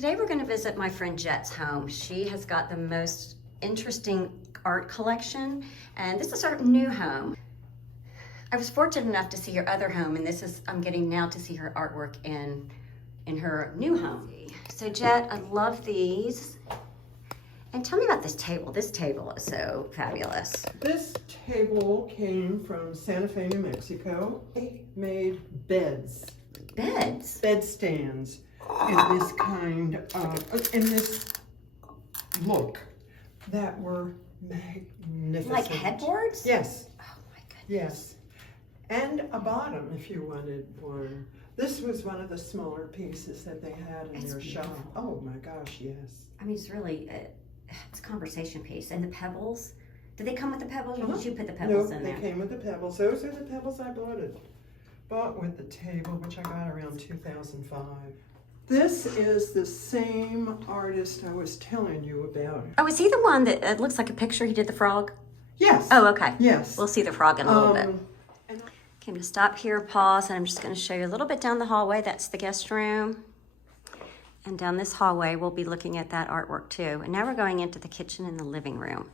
Today we're going to visit my friend Jett's home. She has got the most interesting art collection, and this is her new home. I was fortunate enough to see her other home, and I'm getting now to see her artwork in her new home. So Jett, I love these. And tell me about this table. This table is so fabulous. This table came from Santa Fe, New Mexico. They made beds. Beds? Bed stands in this kind of, in this look that were magnificent. Like headboards? Yes. Oh my goodness. Yes. And a bottom if you wanted one. This was one of the smaller pieces that they had in their shop. Oh my gosh, yes. I mean, it's really, it's a conversation piece. And the pebbles, did they come with the pebbles, or did you put the pebbles in there? No, they came with the pebbles. Those are the pebbles I bought with the table, which I got around 2005. This is the same artist I was telling you about. Oh, is he the one that it looks like a picture? He did the frog? Yes. Oh, okay. Yes. We'll see the frog in a little bit. Okay, I'm gonna stop here, pause, and I'm just gonna show you a little bit down the hallway. That's the guest room. And down this hallway, we'll be looking at that artwork too. And now we're going into the kitchen and the living room.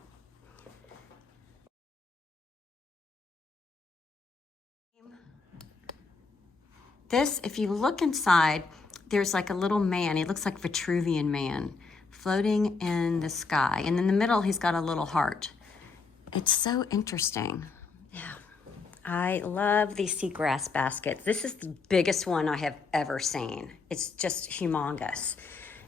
This, if you look inside, there's like a little man. He looks like Vitruvian Man floating in the sky. And in the middle, he's got a little heart. It's so interesting. Yeah. I love these seagrass baskets. This is the biggest one I have ever seen. It's just humongous.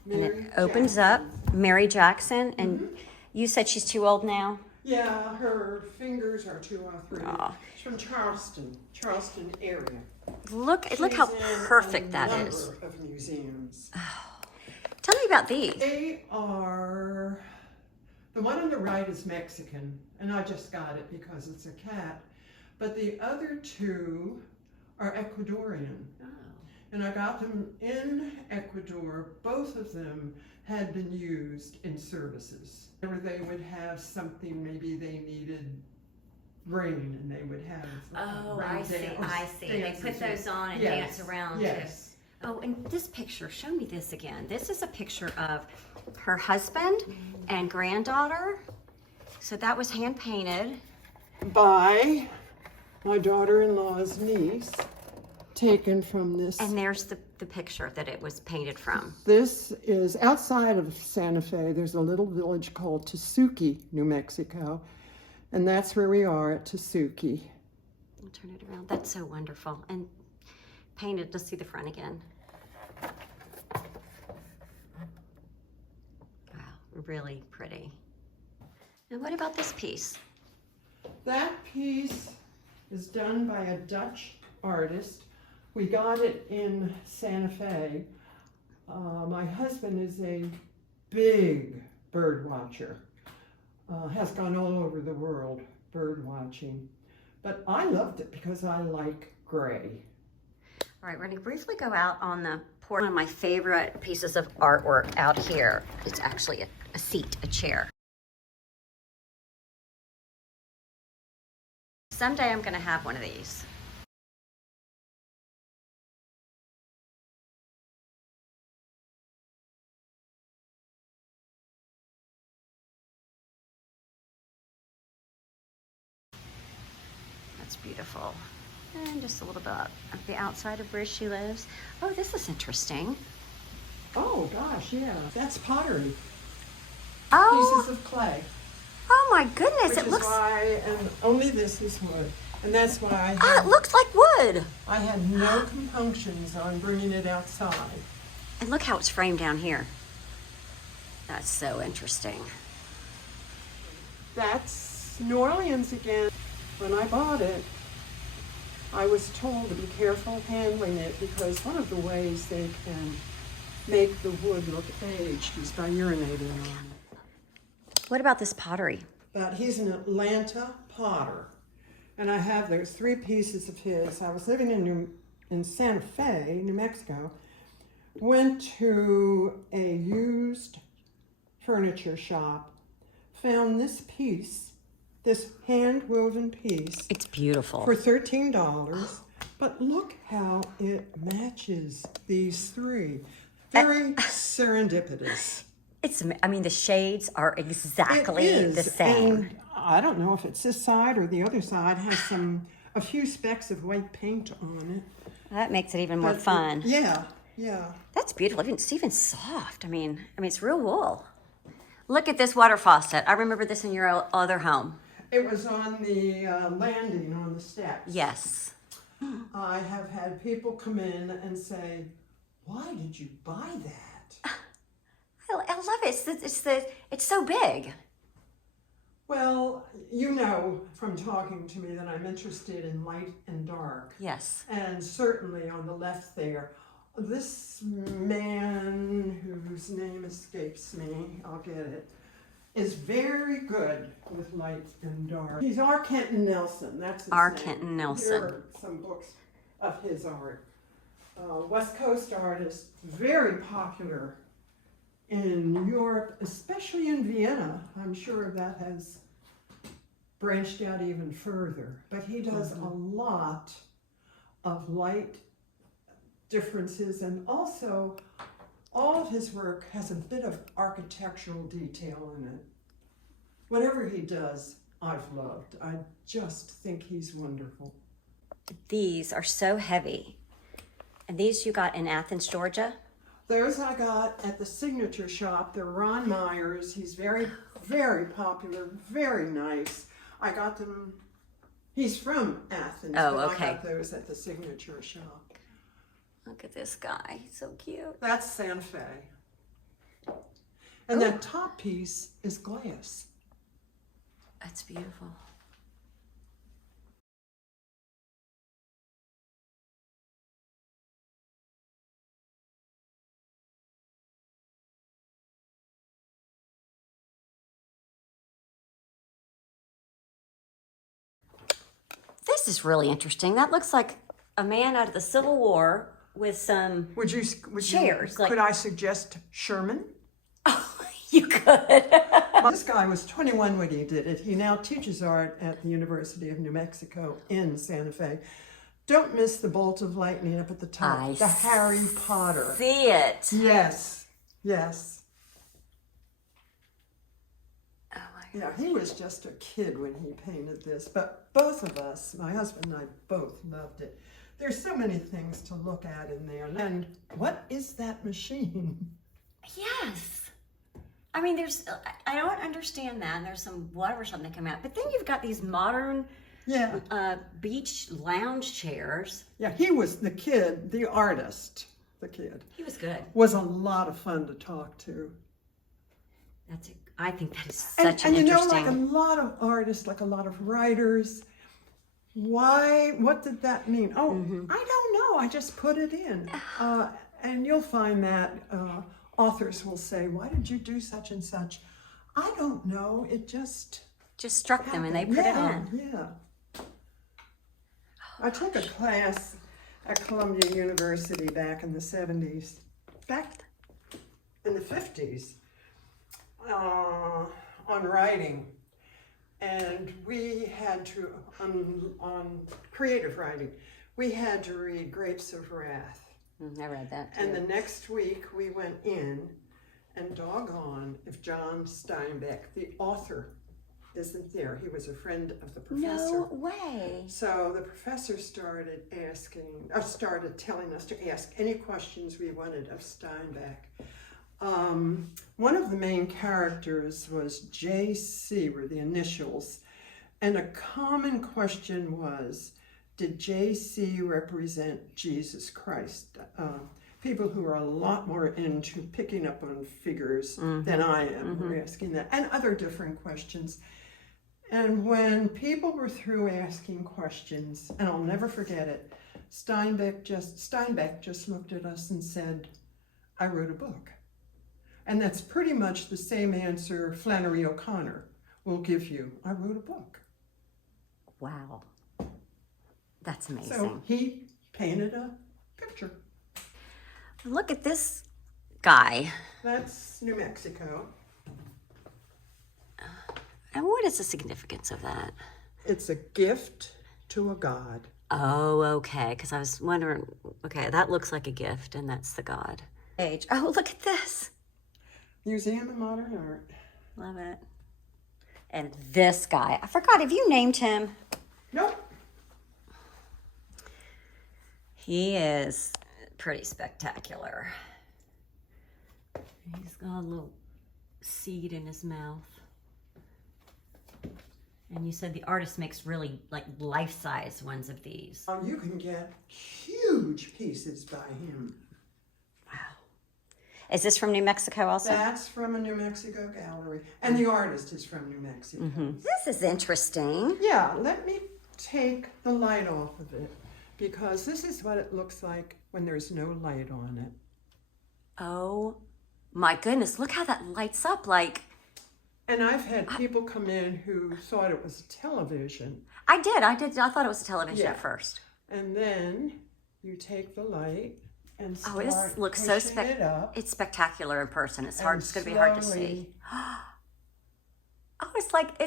And it opens up. Mary Jackson. And you said she's too old now? Yeah, her fingers are 2 or 3. Aww. She's from Charleston area. Look how perfect that is. Number of museums. Oh. Tell me about these. They are, the one on the right is Mexican, and I just got it because it's a cat. But the other two are Ecuadorian. Oh. And I got them in Ecuador. Both of them had been used in services. Or they would have something, maybe they needed rain, and they would have I see. They put those on and dance around. Yes. Oh, and this picture, show me this again. This is a picture of her husband and granddaughter. So that was hand painted. By my daughter-in-law's niece, taken from this. And there's the picture that it was painted from. This is outside of Santa Fe. There's a little village called Tesuque, New Mexico. And that's where we are at Tesuque. I'll turn it around. That's so wonderful. And painted, let's see the front again. Wow, really pretty. And what about this piece? That piece is done by a Dutch artist. We got it in Santa Fe. My husband is a big bird watcher. Has gone all over the world bird watching. But I loved it because I like gray. All right, we're gonna briefly go out on the porch. One of my favorite pieces of artwork out here. It's actually a seat, a chair. Someday I'm gonna have one of these. That's beautiful. And just a little bit of the outside of where she lives. Oh, this is interesting. Oh gosh, yeah, that's pottery. Oh. Pieces of clay. Oh my goodness, Which it looks. Why, and only this is wood, and that's why It looks like wood. I had no compunctions on bringing it outside. And look how it's framed down here. That's so interesting. That's New Orleans again. When I bought it, I was told to be careful handling it because one of the ways they can make the wood look aged is by urinating on it. What about this pottery? But he's an Atlanta potter, and I have there's 3 pieces of his. I was living in Santa Fe, New Mexico. Went to a used furniture shop, found this piece. This hand-woven piece. It's beautiful. For $13, but look how it matches these 3. Very serendipitous. I mean, the shades are exactly It is, the same. and I don't know if it's this side or the other side has a few specks of white paint on it. That makes it even more But fun. Yeah, yeah. That's beautiful. It's even soft. I mean, it's real wool. Look at this water faucet. I remember this in your other home. It was on the landing on the steps. Yes. I have had people come in and say, "Why did you buy that?" I love it. It's so big. Well, you know from talking to me that I'm interested in light and dark. Yes. And certainly on the left there, this man whose name escapes me, I'll get it, is very good with light and dark. He's R. Kenton Nelson, that's his R. name. Kenton Nelson. Here are some books of his art. West Coast artist, very popular in Europe, especially in Vienna. I'm sure that has branched out even further. But he does a lot of light differences, and also all of his work has a bit of architectural detail in it. Whatever he does, I've loved. I just think he's wonderful. These are so heavy. And these you got in Athens, Georgia? Those I got at the signature shop. They're Ron Myers. He's very, very popular, very nice. I got them, he's from Athens, Oh, but okay. I got those at the signature shop. Look at this guy. He's so cute. That's Santa Fe. And that top piece is glass. That's beautiful. This is really interesting. That looks like a man out of the Civil War with some chairs. Could I suggest Sherman? Oh, you could. This guy was 21 when he did it. He now teaches art at the University of New Mexico in Santa Fe. Don't miss the bolt of lightning up at the top. The Harry Potter. See it. Yes, yes. Oh my Yeah, he was just a kid when he painted this, but both of us, my husband and I, both loved it. There's so many things to look at in there. And what is that machine? Yes. I mean, I don't understand that. And there's some water or something come out. But then you've got these modern beach lounge chairs. Yeah, he was the kid, the artist, the kid. He was good. Was a lot of fun to talk to. I think that is such and an you know, interesting... like a lot of artists, like a lot of writers, what did that mean? Oh, I don't know, I just put it in. And you'll find that authors will say, why did you do such and such? I don't know, it just struck them and they put it in. Yeah. I took a class at Columbia University back in the 70s, back in the 50s, on writing. And we had to, on creative writing, we had to read Grapes of Wrath. I read that too. And the next week we went in, and doggone if John Steinbeck, the author, isn't there. He was a friend of the professor. No way. So the professor started telling us to ask any questions we wanted of Steinbeck. One of the main characters was J.C., were the initials, and a common question was, did J.C. represent Jesus Christ? People who are a lot more into picking up on figures than I am were asking that, and other different questions. And when people were through asking questions, and I'll never forget it, Steinbeck just looked at us and said, I wrote a book. And that's pretty much the same answer Flannery O'Connor will give you. I wrote a book. Wow. That's amazing. So he painted a picture. Look at this guy. That's New Mexico. And what is the significance of that? It's a gift to a god. Oh, okay. Because I was wondering, okay, that looks like a gift, and that's the god. Age. Oh, look at this. Museum of Modern Art. Love it. And this guy, I forgot, have you named him? Nope. He is pretty spectacular. He's got a little seed in his mouth. And you said the artist makes really like life-size ones of these. You can get huge pieces by him. Wow. Is this from New Mexico also? That's from a New Mexico gallery. And the artist is from New Mexico. This is interesting. Yeah, let me take the light off of it, because this is what it looks like when there's no light on it. Oh my goodness, look how that lights up like. And I've had people come in who thought it was a television. I did. I thought it was a television Yeah. at first. And then you take the light and start This looks so pushing it up. It's spectacular in person. It's and going to be hard to see. slowly- Oh, it's like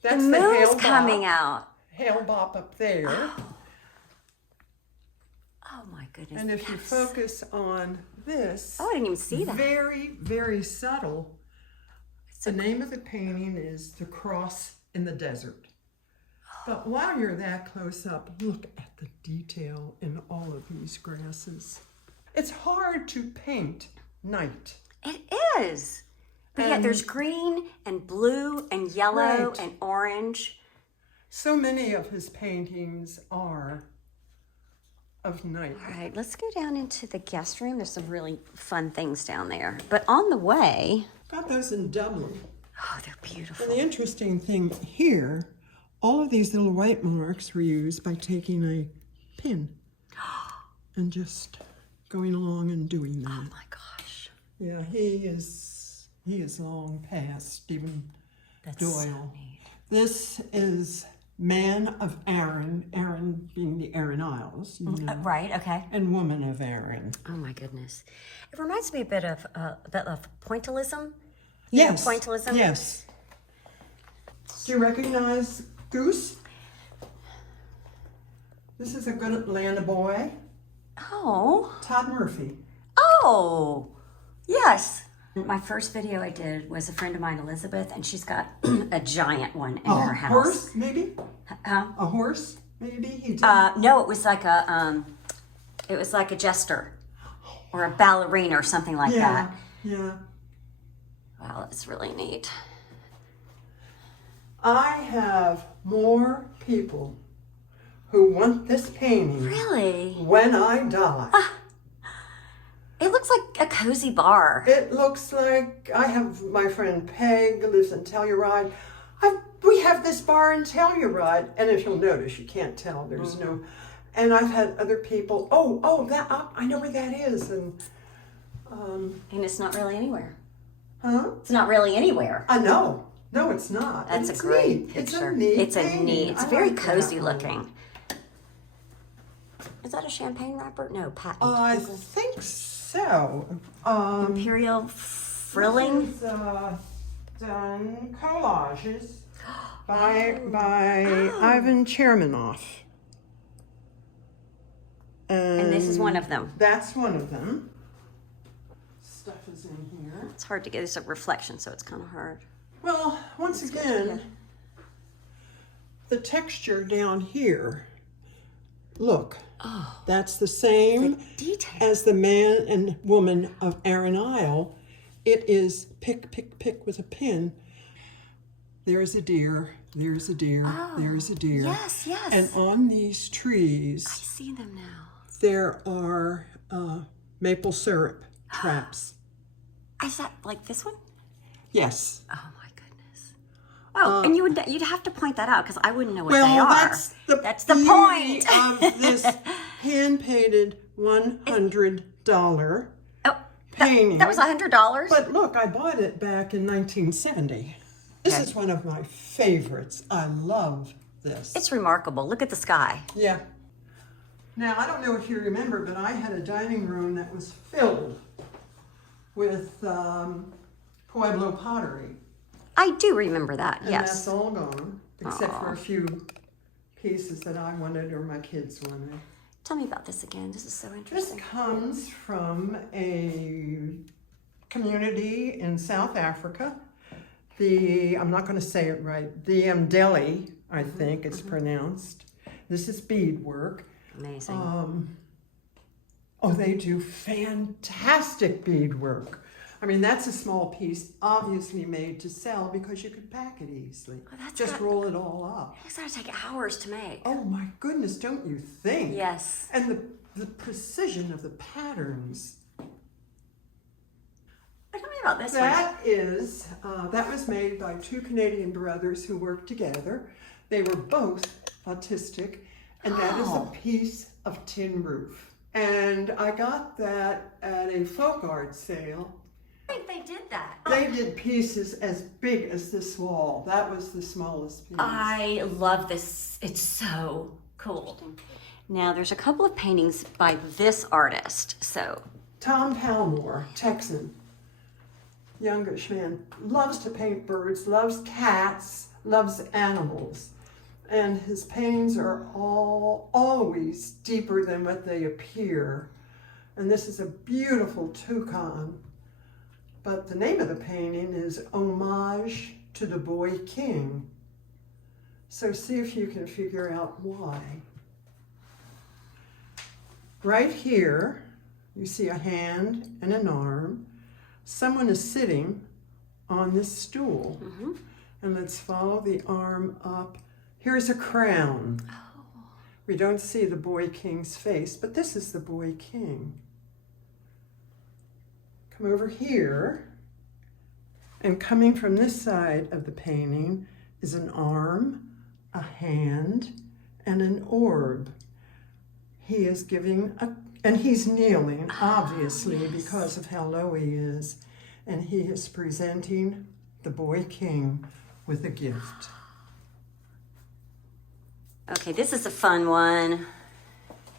the That's the moon's hail coming bop. out. Hail bop up there. Oh my goodness. And if you yes. focus on this, Oh, I didn't even see that. very, very subtle. The name of the painting is The Cross in the Desert. But while you're that close up, look at the detail in all of these grasses. It's hard to paint night. It is. But yet there's green and blue and yellow Right. and orange. So many of his paintings are of night. All right, let's go down into the guest room. There's some really fun things down there. But on the way, Got those in Dublin. oh, they're beautiful. And the interesting thing here, all of these little white marks were used by taking a pin and just going along and doing that. Oh my gosh. Yeah, he is long past Stephen That's Doyle. so neat. This is Man of Aaron, Aaron being the Aaron Isles, you know, Right, okay. and Woman of Aaron. Oh my goodness. It reminds me a bit of pointillism. Yes. Pointillism? Yes. Do you recognize Goose? This is a good Atlanta boy, Oh. Todd Murphy. Oh. Yes. My first video I did was a friend of mine, Elizabeth, and she's got a giant one in her house. Horse, maybe? Huh? A horse, maybe? He did. No, it was like a jester or a ballerina or something like that. Yeah. Wow, that's really neat. I have more people who want this painting Really? when I die. It looks like a cozy bar. It looks like I have my friend Peg lives in Telluride. We have this bar in Telluride, and if you'll notice, you can't tell. There's no. And I've had other people. That I know where that is, and And it's not really anywhere. huh? It's not really anywhere. I know. No, it's not. That's It's a great neat. picture. It's a neat. It's I very like that cozy one. looking. Is that a champagne wrapper? No, patent. I think so. Imperial frilling. This is, done collages by Ivan Chermanoff. And this is one of them. That's one of them. Stuff is in here. It's hard to get. It's a reflection, so it's kind of hard. Well, once again, the texture down here. Look, that's the same Detail. as the man and woman of Aaron Isle. It is pick with a pin. There's a deer, there's a deer, there's a deer. Yes, yes. And on these trees, I see them now. there are maple syrup traps. Is that like this one? Yes. Oh my goodness. Oh, and you'd have to point that out because I wouldn't know what they Well, are. that's the beauty point. of this hand-painted $100 Oh, painting. that was $100. But look, I bought it back in 1970. This Okay. is one of my favorites. I love this. It's remarkable. Look at the sky. Yeah. Now, I don't know if you remember, but I had a dining room that was filled with Pueblo pottery. I do remember that. And Yes. that's all gone, except for a few pieces that I wanted or my kids wanted. Tell me about this again. This is so This interesting. comes from a community in South Africa. I'm not going to say it right, the Mdeli, I think it's pronounced. This is beadwork. Amazing. Oh, they do fantastic beadwork. I mean, that's a small piece, obviously made to sell because you could pack it easily. Oh, that's Just roll it all up. It's going to take hours to make. Oh my goodness, don't you think? Yes. And the precision of the patterns. Tell me about this one. That was made by two Canadian brothers who worked together. They were both autistic, and that is a Oh. piece of tin roof. And I got that at a folk art sale. I think they did that. They did pieces as big as this wall. That was the smallest piece. I love this. It's so cool. Now, there's a couple of paintings by this artist. So, Tom Palmore, Texan, youngish man, loves to paint birds, loves cats, loves animals. And his paintings are always deeper than what they appear. And this is a beautiful toucan. But the name of the painting is Homage to the Boy King. So see if you can figure out why. Right here, you see a hand and an arm. Someone is sitting on this stool. And let's follow the arm up. Here's a crown. We don't see the Boy King's face, but this is the Boy King. Come over here, and coming from this side of the painting is an arm, a hand, and an orb. He is and he's kneeling, obviously, because of how low he is, and he is presenting the Boy King with a gift. okay, this is a fun one.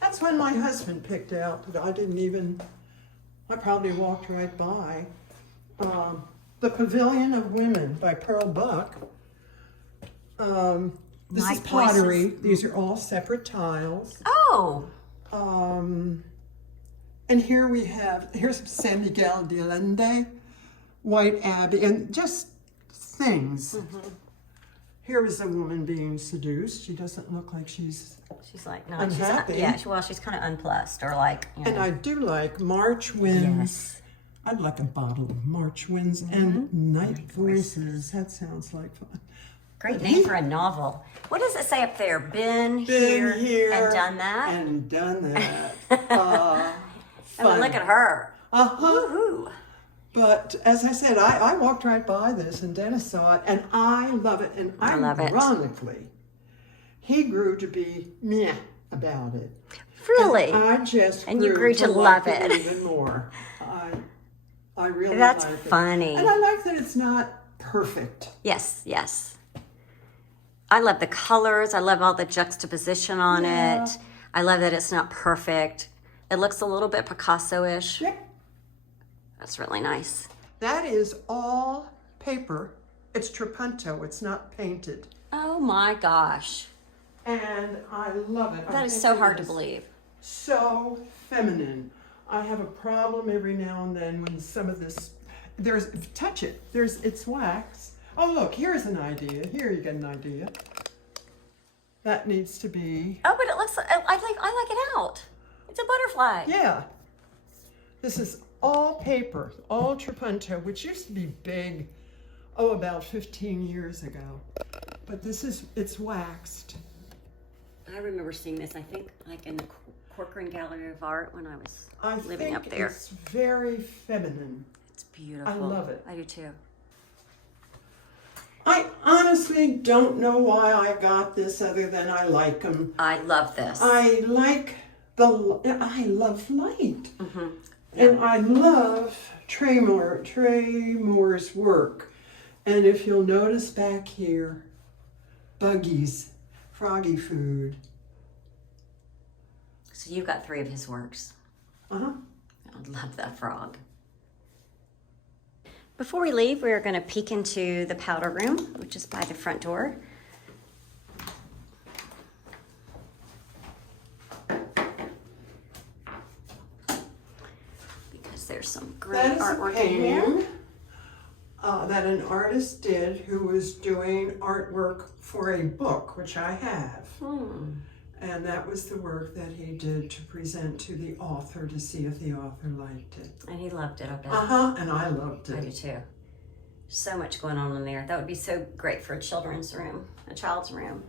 That's one my husband picked out that I probably walked right by. The Pavilion of Women by Pearl Buck. This My is pottery. voice These are all separate tiles. Oh, And here's San Miguel de Allende, White Abbey, and just things. Here is a woman being seduced. She doesn't look like she's like, no, unhappy. she's kind of unplussed or like, And I do like March Winds. Yes. I'd like a bottle of March Winds and Night Voices. That sounds like fun. Great name for a novel. What does it say up there? Been here and done that? And done that. And then look at her. Woohoo! But as I said, I walked right by this and Dennis saw it and I love it. And I love it. Ironically, he grew to be meh about it. Really? And I just you grew to love like it. even more. I really That's like it. funny. And I like that it's not perfect. Yes, yes. I love the colors. I love all the juxtaposition on it. I love that it's not perfect. It looks a little bit Picasso-ish. Yep. That's really nice. That is all paper. It's trapunto. It's not painted. Oh my gosh. And I love it. That is so hard to believe. So feminine. I have a problem every now and then when some of this, touch it. It's wax. Oh look, here's an idea. Here you get an idea. That needs to be. Oh, but it looks, I like it out. It's a butterfly. Yeah. This is all paper, all trapunto, which used to be big, about 15 years ago. But it's waxed. I remember seeing this, I think, like in the Corcoran Gallery of Art when I was living up there. It's very feminine. It's beautiful. I love it. I do too. I honestly don't know why I got this other than I like them. I love this. I love light. And I love Trey Moore's work. And if you'll notice back here, buggies, froggy food. So you've got 3 of his works. Uh-huh. I love that frog. Before we leave, we're going to peek into the powder room, which is by the front door. there's some great That is a artwork in here. painting that an artist did who was doing artwork for a book, which I have. And that was the work that he did to present to the author to see if the author liked it. And he loved it, I bet. And I loved I do it. too. So much going on in there. That would be so great for a children's room, a child's room.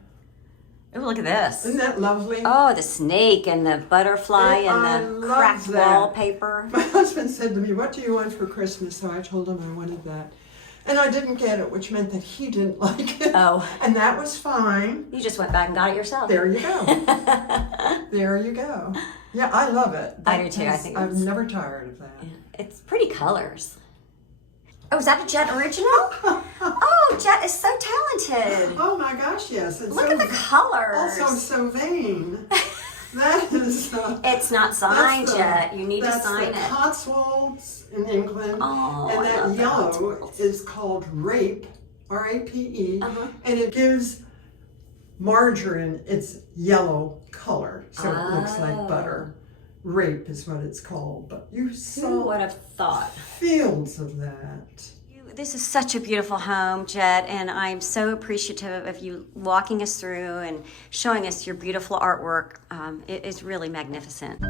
Oh, look at this. Isn't that lovely? Oh, the snake and the butterfly I and the love cracked that. wallpaper. My husband said to me, "What do you want for Christmas?" So I told him I wanted that. And I didn't get it, which meant that he didn't like it. Oh. And that was fine. You just went back and got it yourself. There you go. There you go. Yeah, I love it. I do too. I think I'm it's- never tired of that. It's pretty colors. Oh, is that a Jett original? Oh, Jett is so talented. Oh my gosh, yes. It's Look so, at the colors. Also so vain. That is... It's not signed that's the- yet. You need to sign That's it. the Cotswolds in England. Oh, and I that love the yellow Cotswolds. is called rape, R-A-P-E. And it gives margarine its yellow color. So it looks like butter. Rape is what it's called. But you Who saw would have thought? fields of that. This is such a beautiful home, Jett, and I'm so appreciative of you walking us through and showing us your beautiful artwork. It is really magnificent.